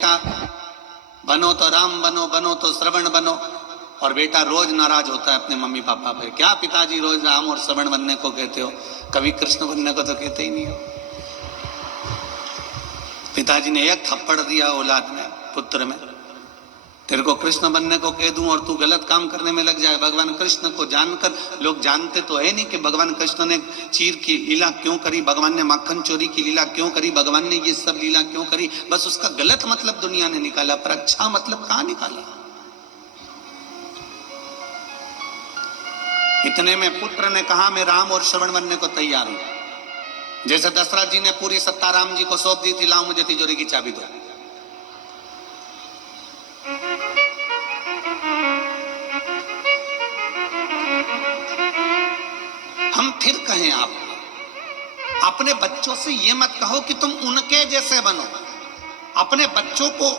बेटा बनो तो राम बनो, बनो तो श्रवण बनो। और बेटा रोज नाराज होता है अपने मम्मी पापा पे, क्या पिताजी रोज राम और श्रवण बनने को कहते हो, कभी कृष्ण बनने को तो कहते ही नहीं हो। पिताजी ने एक थप्पड़ दिया औलाद में, पुत्र में, तेरे को कृष्ण बनने को कह दूं और तू गलत काम करने में लग जाए। भगवान कृष्ण को जानकर, लोग जानते तो है नहीं कि भगवान कृष्ण ने चीर की लीला क्यों करी, भगवान ने माखन चोरी की लीला क्यों करी, भगवान ने ये सब लीला क्यों करी। बस उसका गलत मतलब दुनिया ने निकाला, पर अच्छा मतलब कहां निकाला। इतने में पुत्र ने कहा मैं राम और श्रवण बनने को तैयार हूं। जैसे दशरथ जी ने पूरी सत्ता राम जी को सौंप दी थी, लाओ मुझे तिजोरी की चाबी दो। हम फिर कहें आपको, अपने बच्चों से यह मत कहो कि तुम उनके जैसे बनो। अपने बच्चों को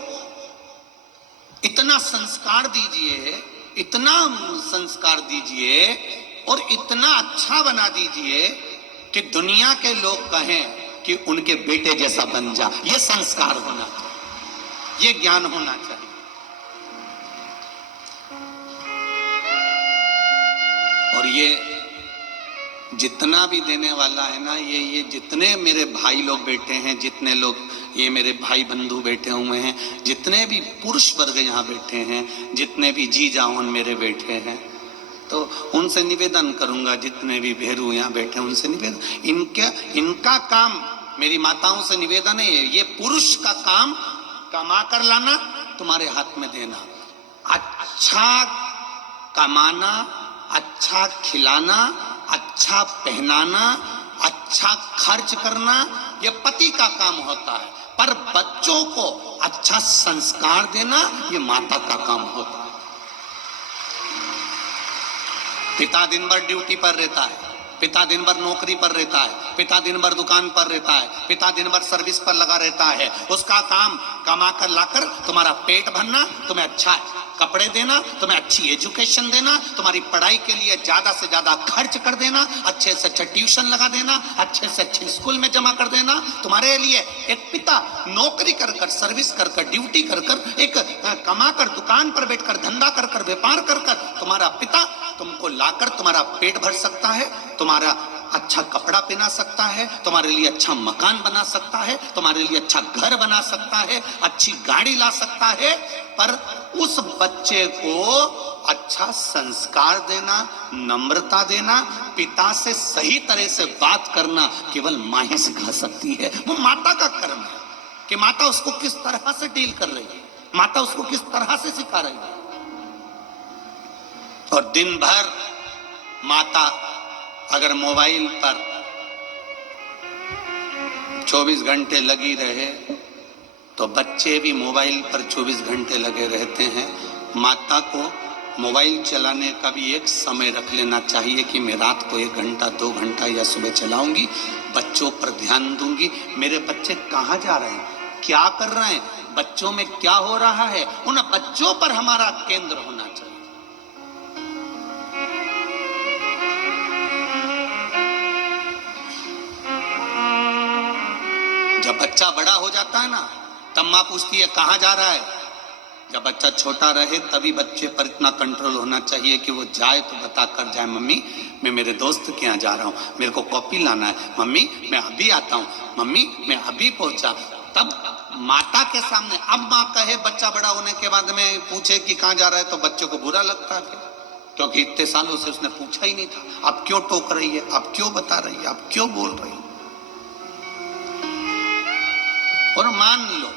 इतना संस्कार दीजिए, इतना संस्कार दीजिए और इतना अच्छा बना दीजिए कि दुनिया के लोग कहें कि उनके बेटे जैसा बन जा। यह संस्कार होना चाहिए, यह ज्ञान होना चाहिए। और ये जितना भी देने वाला है ना, ये जितने मेरे भाई लोग बैठे हैं, जितने लोग ये मेरे भाई बंधु बैठे हुए हैं, जितने भी पुरुष वर्ग यहाँ बैठे हैं, जितने भी जी जाओन मेरे बैठे हैं, तो उनसे निवेदन करूंगा, जितने भी भेरू यहाँ बैठे हैं उनसे निवेदन, इनका काम, मेरी माताओं से निवेदन है, ये पुरुष का काम कमा कर लाना, तुम्हारे हाथ में देना, अच्छा कमाना, अच्छा खिलाना, अच्छा पहनाना, अच्छा खर्च करना, यह पति का काम होता है। पर बच्चों को अच्छा संस्कार देना यह माता का काम होता है। पिता दिन भर ड्यूटी पर रहता है, पिता दिन भर नौकरी पर रहता है, पिता दिन भर दुकान पर रहता है, पिता दिन भर सर्विस पर लगा रहता है। उसका काम कमा कर लाकर तुम्हारा पेट भरना, तुम्हें अच्छा कपड़े देना, तुम्हें अच्छी एजुकेशन देना, तुम्हारी पढ़ाई के लिए ज्यादा से ज्यादा खर्च कर देना, अच्छे से अच्छा ट्यूशन लगा देना, अच्छे से अच्छे स्कूल में जमा कर देना। तुम्हारे लिए एक पिता नौकरी कर कर, सर्विस कर कर, ड्यूटी कर कर, एक कमा कर, दुकान पर बैठकर, धंधा कर कर, व्यापार कर कर, तुम्हारा पिता तुमको लाकर तुम्हारा पेट भर सकता है, तुम्हारा अच्छा कपड़ा पहना सकता है, तुम्हारे लिए अच्छा मकान बना सकता है, तुम्हारे लिए अच्छा घर बना सकता है, अच्छी गाड़ी ला सकता है। पर उस बच्चे को अच्छा संस्कार देना, नम्रता देना, पिता से सही तरह से बात करना केवल मां ही सिखा सकती है। वो माता का कर्म है कि माता उसको किस तरह से डील कर रही है, माता उसको किस तरह से सिखा रही है। और दिन भर माता अगर मोबाइल पर 24 घंटे लगी रहे तो बच्चे भी मोबाइल पर 24 घंटे लगे रहते हैं। माता को मोबाइल चलाने का भी एक समय रख लेना चाहिए कि मैं रात को 1 घंटा 2 घंटा या सुबह चलाऊंगी, बच्चों पर ध्यान दूंगी। मेरे बच्चे कहाँ जा रहे हैं, क्या कर रहे हैं, बच्चों में क्या हो रहा है, उन बच्चों पर हमारा केंद्र होना चाहिए। जब बच्चा बड़ा हो जाता है ना, तब मां पूछती है कहां जा रहा है। जब बच्चा छोटा रहे तभी बच्चे पर इतना कंट्रोल होना चाहिए कि वो जाए तो बता कर जाए, मम्मी मैं मेरे दोस्त के यहाँ जा रहा हूँ, मेरे को कॉपी लाना है, मम्मी मैं अभी आता हूँ, मम्मी मैं अभी पहुंचा। तब माता के सामने, अब माँ कहे बच्चा बड़ा होने के बाद में पूछे कि कहाँ जा रहा है तो बच्चे को बुरा लगता है, क्योंकि इतने सालों से उसने पूछा ही नहीं था। अब क्यों टोक रही है, अब क्यों बता रही है, अब क्यों बोल रही है। और मान लो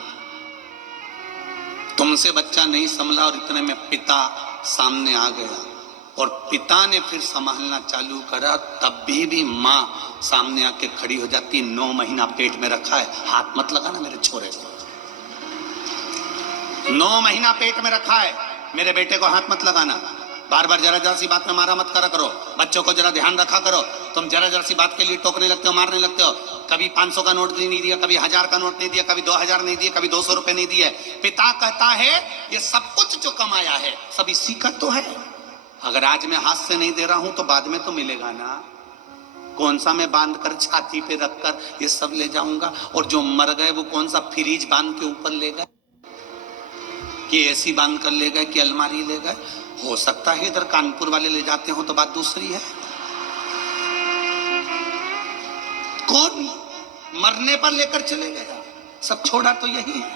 तुमसे बच्चा नहीं संभला और इतने में पिता सामने आ गया और पिता ने फिर संभालना चालू करा, तब भी मां सामने आके खड़ी हो जाती, 9 महीना पेट में रखा है, हाथ मत लगाना मेरे छोरे को, 9 महीना पेट में रखा है, मेरे बेटे को हाथ मत लगाना, बार बार जरा जरा सी बात में मारा मत करा करो, बच्चों को जरा ध्यान रखा करो। तुम जरा जरा सी बात के लिए टोकने लगते हो, मारने लगते हो। कभी 500 का नोट नहीं दिया, कभी 1000 का नोट नहीं दिया, कभी 2000 नहीं दिया, कभी 200 रुपए नहीं दिए। पिता कहता है ये सब कुछ जो कमाया है सब इसी का तो है, अगर आज मैं हाथ से नहीं दे रहा हूं तो बाद में तो मिलेगा ना। कौन सा मैं बांध कर छाती पे रखकर ये सब ले जाऊंगा, और जो मर गए वो कौन सा फ्रीज बांध के ऊपर ले गए। कि एसी बांध कर ले गए कि अलमारी ले गए। हो सकता है इधर कानपुर वाले ले जाते हो तो बात दूसरी है। कौन मरने पर लेकर चले गया, सब छोड़ा तो यही है।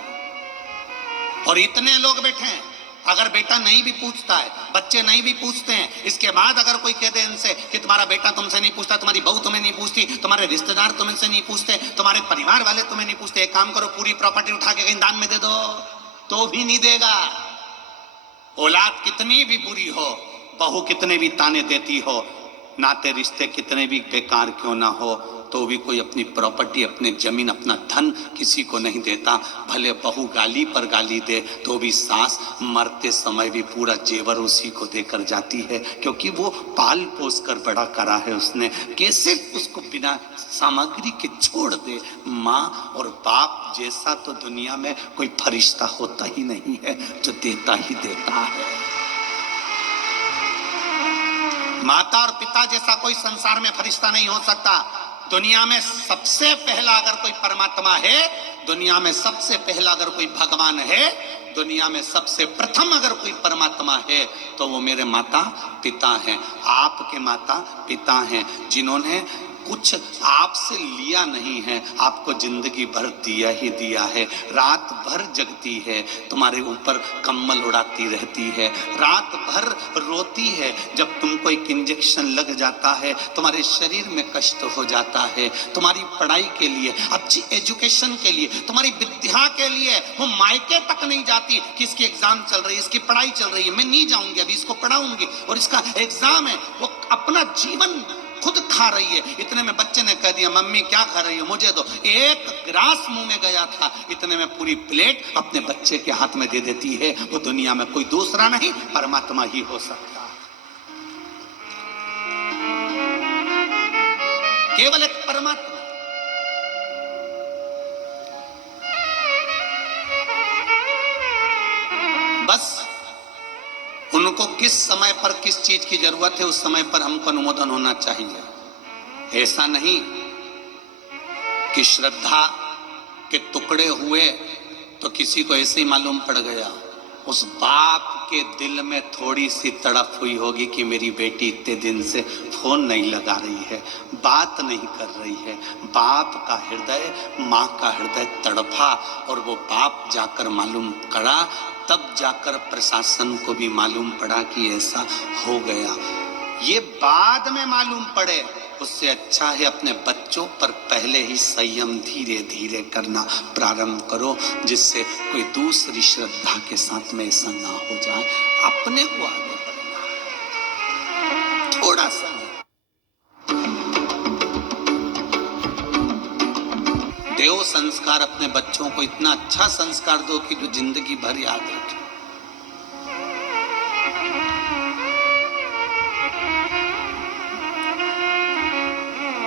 और इतने लोग बैठे हैं, अगर बेटा नहीं भी पूछता है, बच्चे नहीं भी पूछते हैं, इसके बाद अगर कोई कह दे इनसे कि तुम्हारा बेटा तुमसे नहीं पूछता, तुम्हारी बहू तुम्हें नहीं पूछती, तुम्हारे रिश्तेदार तुमसे नहीं पूछते, तुम्हारे परिवार वाले तुम्हें नहीं पूछते, एक काम करो पूरी प्रॉपर्टी उठा के कहीं दान में दे दो, तो भी नहीं देगा। औलाद कितनी भी बुरी हो, बहू कितने भी ताने देती हो, नाते रिश्ते कितने भी बेकार क्यों ना हो, तो भी कोई अपनी प्रॉपर्टी, अपने जमीन, अपना धन किसी को नहीं देता। भले बहू गाली पर गाली दे तो भी सास मरते समय भी पूरा जेवर उसी को देकर जाती है, क्योंकि वो पाल पोस कर बड़ा करा है उसने। कैसे उसको बिना सामग्री के छोड़ दे। माँ और बाप जैसा तो दुनिया में कोई फरिश्ता होता ही नहीं है, जो देता ही देता है। माता और पिता जैसा कोई संसार में फरिश्ता नहीं हो सकता। दुनिया में सबसे पहला अगर कोई परमात्मा है, दुनिया में सबसे पहला अगर कोई भगवान है, दुनिया में सबसे प्रथम अगर कोई परमात्मा है, तो वो मेरे माता पिता हैं, आपके माता पिता हैं, जिन्होंने कुछ आपसे लिया नहीं है, आपको जिंदगी भर दिया ही दिया है। रात भर जगती है, तुम्हारे ऊपर कम्बल उड़ाती रहती है, रात भर रोती है, जब तुमको एक इंजेक्शन लग जाता है तुम्हारे शरीर में कष्ट हो जाता है। तुम्हारी पढ़ाई के लिए, अच्छी एजुकेशन के लिए, तुम्हारी विद्या के लिए वो मायके तक नहीं जाती कि इसकी एग्जाम चल रही है, इसकी पढ़ाई चल रही है, मैं नहीं जाऊंगी, अभी इसको पढ़ाऊंगी और इसका एग्जाम है। वो अपना जीवन खुद खा रही है। इतने में बच्चे ने कह दिया, मम्मी क्या खा रही हो, मुझे दो। एक ग्रास मुंह में गया था, इतने में पूरी प्लेट अपने बच्चे के हाथ में दे देती है। वो दुनिया में कोई दूसरा नहीं, परमात्मा ही हो सकता, केवल एक परमात्मा। बस उनको किस समय पर किस चीज की जरूरत है, उस समय पर हमको अनुमोदन होना चाहिए। ऐसा नहीं कि श्रद्धा के टुकड़े हुए तो किसी को ऐसे ही मालूम पड़ गया। उस बाप के दिल में थोड़ी सी तड़प हुई होगी कि मेरी बेटी इतने दिन से फोन नहीं लगा रही है, बात नहीं कर रही है। बाप का हृदय, माँ का हृदय तड़पा और वो बाप जाकर मालूम करा, तब जाकर प्रशासन को भी मालूम पड़ा कि ऐसा हो गया। ये बाद में मालूम पड़े, उससे अच्छा है अपने बच्चों पर पहले ही संयम धीरे धीरे करना प्रारंभ करो, जिससे कोई दूसरी श्रद्धा के साथ में ऐसा ना हो जाए। अपने को आगे बढ़ना है, थोड़ा सा। देव संस्कार अपने बच्चों को इतना अच्छा संस्कार दो कि जो जिंदगी भर याद रखे।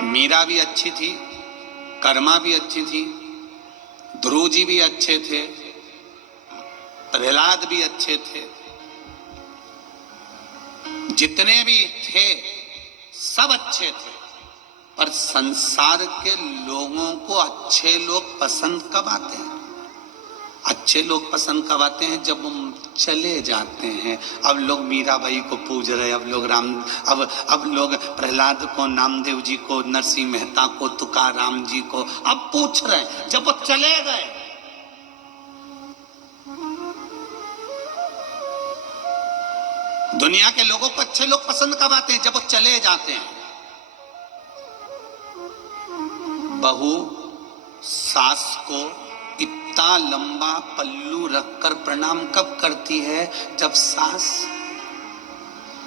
मीरा भी अच्छी थी, कर्मा भी अच्छी थी, ध्रुव जी भी अच्छे थे, प्रहलाद भी अच्छे थे, जितने भी थे सब अच्छे थे। पर संसार के लोगों को अच्छे लोग पसंद कब आते हैं? अच्छे लोग पसंद कब आते हैं? जब हम चले जाते हैं। अब लोग मीराबाई को पूज रहे, अब लोग अब लोग प्रहलाद को, नामदेव जी को, नरसिंह मेहता को, तुकाराम जी को अब पूछ रहे हैं। जब वो चले गए, दुनिया के लोगों को अच्छे लोग पसंद कब आते हैं? जब वो चले जाते हैं। बहू सास को इतना लंबा पल्लू रखकर प्रणाम कब करती है? जब सास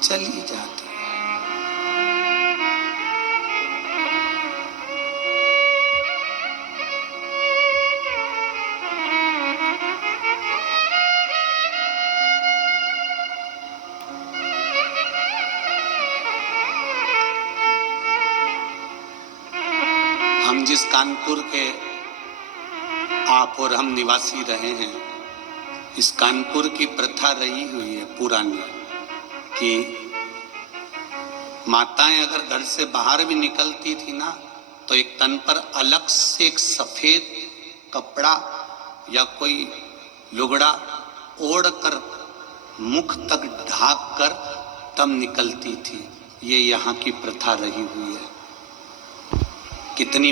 चली जाती है। हम जिस कानपुर के आप और हम निवासी रहे हैं, इस कानपुर की प्रथा रही हुई है पुरानी कि माताएं अगर घर से बाहर भी निकलती थी ना, तो एक तन पर अलग से एक सफेद कपड़ा या कोई लुगड़ा ओढ़कर मुख तक ढाक कर तब निकलती थी। ये यहाँ की प्रथा रही हुई है। कितनी